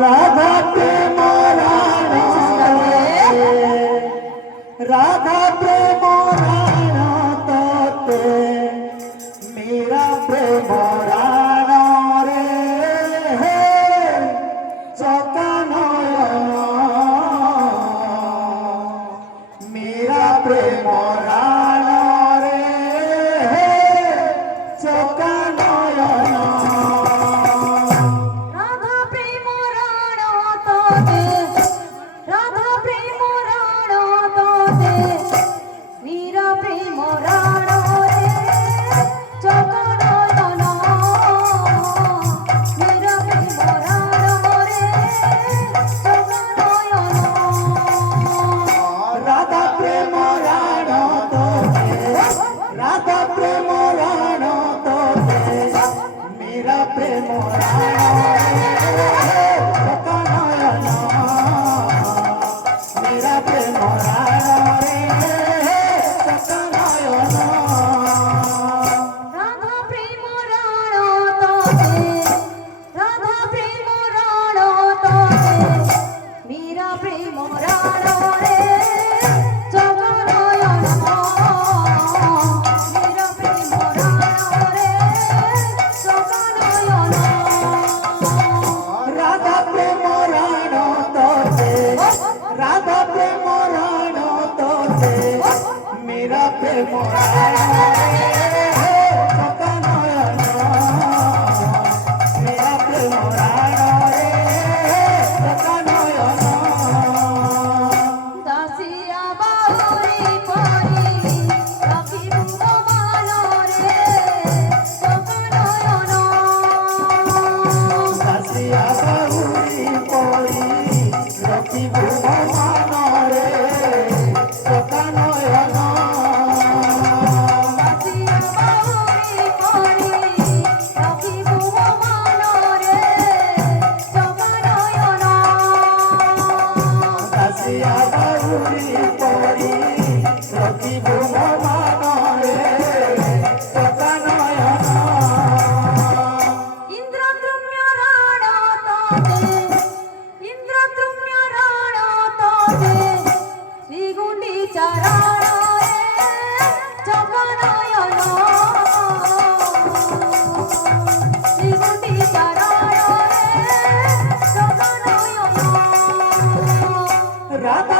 রাধা প্রেম রাধা প্রেম রাতে মেরা প্রেম রাণ রে হে চকানয়ন মেরা প্রেম রাণ রে হে চকানয়ন রাধা প্রেম রাণ তোতে মেরা প্রেম রাণ চকানয়ন মেরা প্রেম রাণ রে চকানয়ন রাধা প্রেম রাণ তোতে মেরা প্রেম রাণ রে राधा प्रेम राण तोते मेरा प्रेम राण रे चकानयन मेरा प्रेम राण रे चकानयन दासिया बाहुरी परी রাখিবু মনরে চকানয়ন দাসিয়া বাহুরি পরি রাখিবু মনরে চকানয়ন দাসিয়া বাহুরি পরি রাখিবু মনরে চকানয়ন দাসিয়া বাহুরি পরি রাখিবু মনরে চকানয়ন ইন্দ্রদ্রুম্য রাণ তোতে শ্রীগুণ্ডিচা রাণ রে চকানয়ন শ্রীগুণ্ডিচা রাণ রে চকানয়ন রাধা